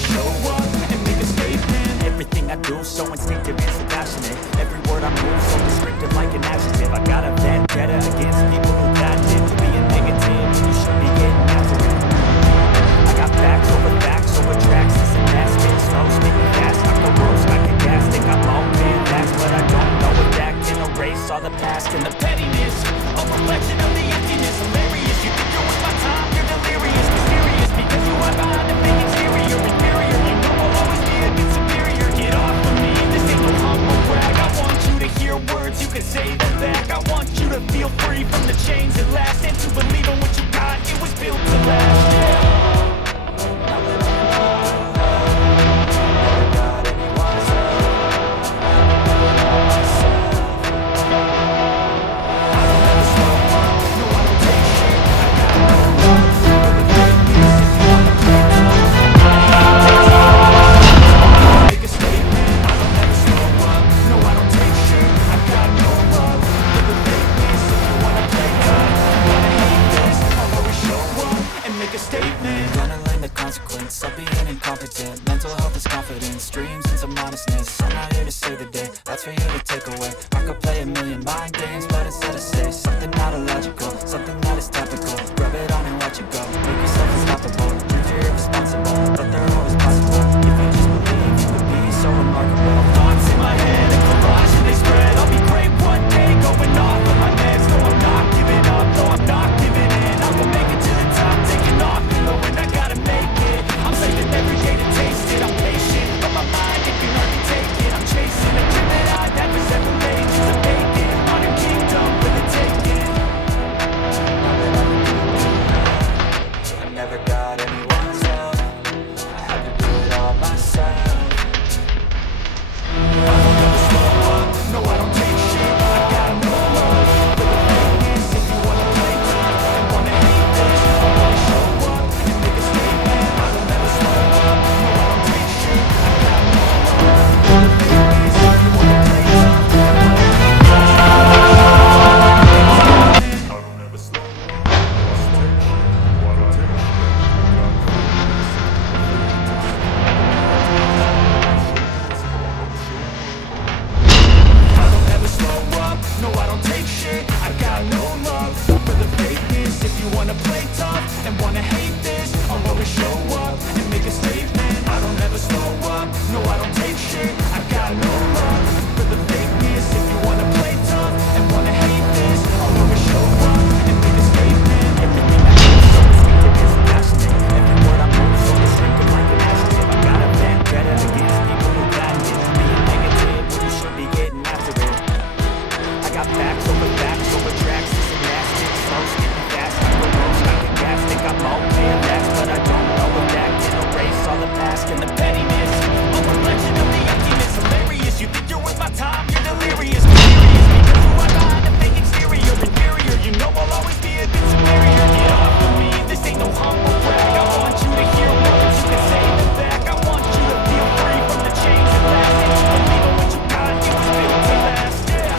always show up and make a statement. Everything I do so instinctive and so passionate. Every word I move so descriptive like an adjective. I got a vendetta against people who got it to be a negative. You should be getting after it. I got facts over tracks. This and that, spitting slow, spitting fast. I go roast, I can gas, think I'm all man. That's what I don't know if that can erase all the past and the pettiness. A reflection of the emptiness. Hilarious, you think you're worth my time, you're delirious. Mysterious, because you are behind the fake exterior. Inferior, you know I'll always be a bit superior. Get off of me, this ain't no humble brag. I want you to hear words, you can say them back. I want you to feel free from the chains at last, and to believe in what you got, it was built to last, yeah. I'll be an incompetent. Mental health is confidence, dreams and some honestness. I'm not here to save the day, that's for you to take away. I could play a million mind games, but instead I say something not illogical, something that is topical. Rub it on and let you go, make yourself unstoppable. Dreams are irresponsible, but they're always possible. If you just believe, you could be so remarkable. Thoughts in my head, a collage and they spread. I'll be great one day, going off of my meds. No, I'm not giving up, no, I'm not giving in. I will make it to the top, taking off in the wind, I gotta make it. I'm saving every day to taste it. I'm patient, but my mind, it can hardly take it. I'm chasing a dream that I've had for several ages. I'm vacant, on a kingdom with a taking. I never got anyone's love, I had to do it all myself. I don't ever slow up, no I don't take shit. I got no love for the fakeness. If you wanna play tough and wanna hate this, I'll always show up and make a statement. I don't ever slow up, no I don't take shit. I got no love for the fakeness. If you wanna play tough and wanna hate this, I'll always show up and make a statement. I don't ever slow up, no I don't take shit. I don't take shit. I don't ever slow up, no I don't take shit. I got no love for the fakeness. If you wanna play tough and wanna hate this, I'll always show up and make a statement. I don't ever slow up, no I don't take shit. I got no love for the fakeness. If you wanna play tough and wanna hate this, I'll always show up and make a statement. Everything I do so instinctive and so passionate. Every word I move so descriptive like an adjective. I got a vendetta against people who got it to be a negative when you should be getting after it. I got facts over tracks. This and that, spitting slow, spitting fast. I go roast, I can gas, think I'm all man. That's but I don't know if that can erase all the past and the pettiness. A reflection of the emptiness. Hilarious, you think you're worth my time, you're delirious. Mysterious, because you are behind the fake exterior. Inferior, you know I'll always be a bit superior. Get off of me, this ain't no humble brag. I want you to hear words, you can say them back. I want you to feel free from the chains at last, and to believe in what you got, it was built to last, yeah.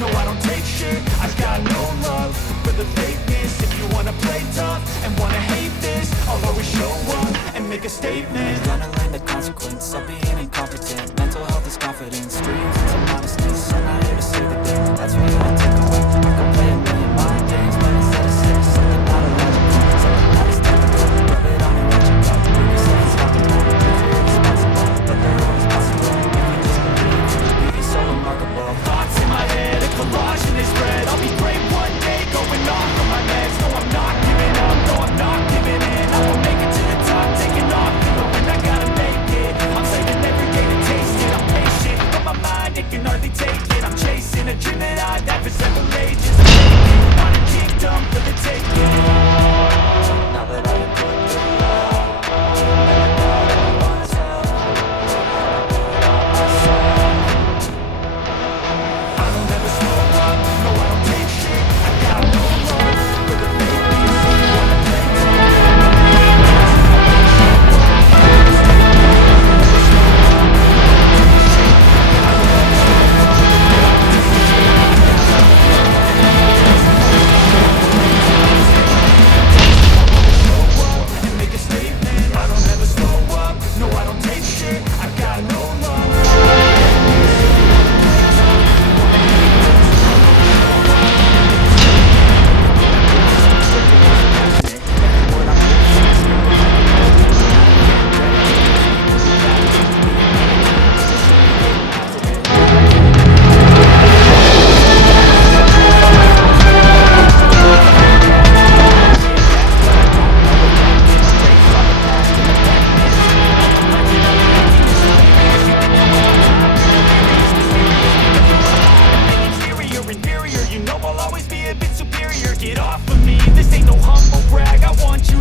No, I don't take shit. I got no love for the fakeness. If you wanna play tough and wanna hate this, I'll always show up and make a statement. Gonna learn the consequence of being incompetent. Mental health is confidence, dreams and some honestness. I'm not here to save the day, that's for you to take away. I could play a million mind games, but instead I say something not illogical, something that is topical. Rub it on and let you go, make yourself unstoppable. Dreams are irresponsible, but they're always possible. If you just believe, you could be so remarkable. Thoughts in my head, a collage and they spread. I'll be great one day, going off of my meds. No, I'm not giving up, no, I'm not giving in. I will make it to the top, taking off in the wind. I got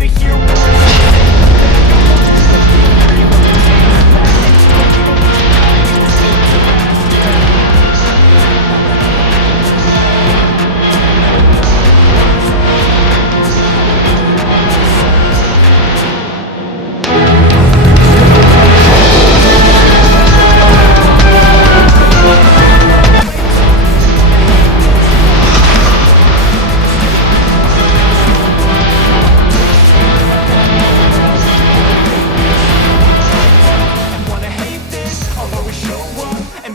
to hear words you say. But be free from the chains you left. And you don't even need to lie, you just live to last, yeah.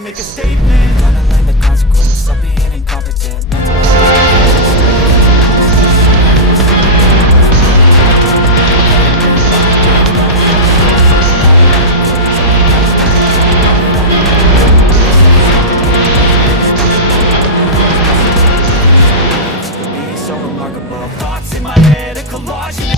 Make a statement. Gonna learn the consequence of being incompetent. Be so remarkable. Thoughts in my head, a collage in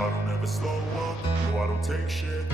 I don't ever slow up, no I don't take shit.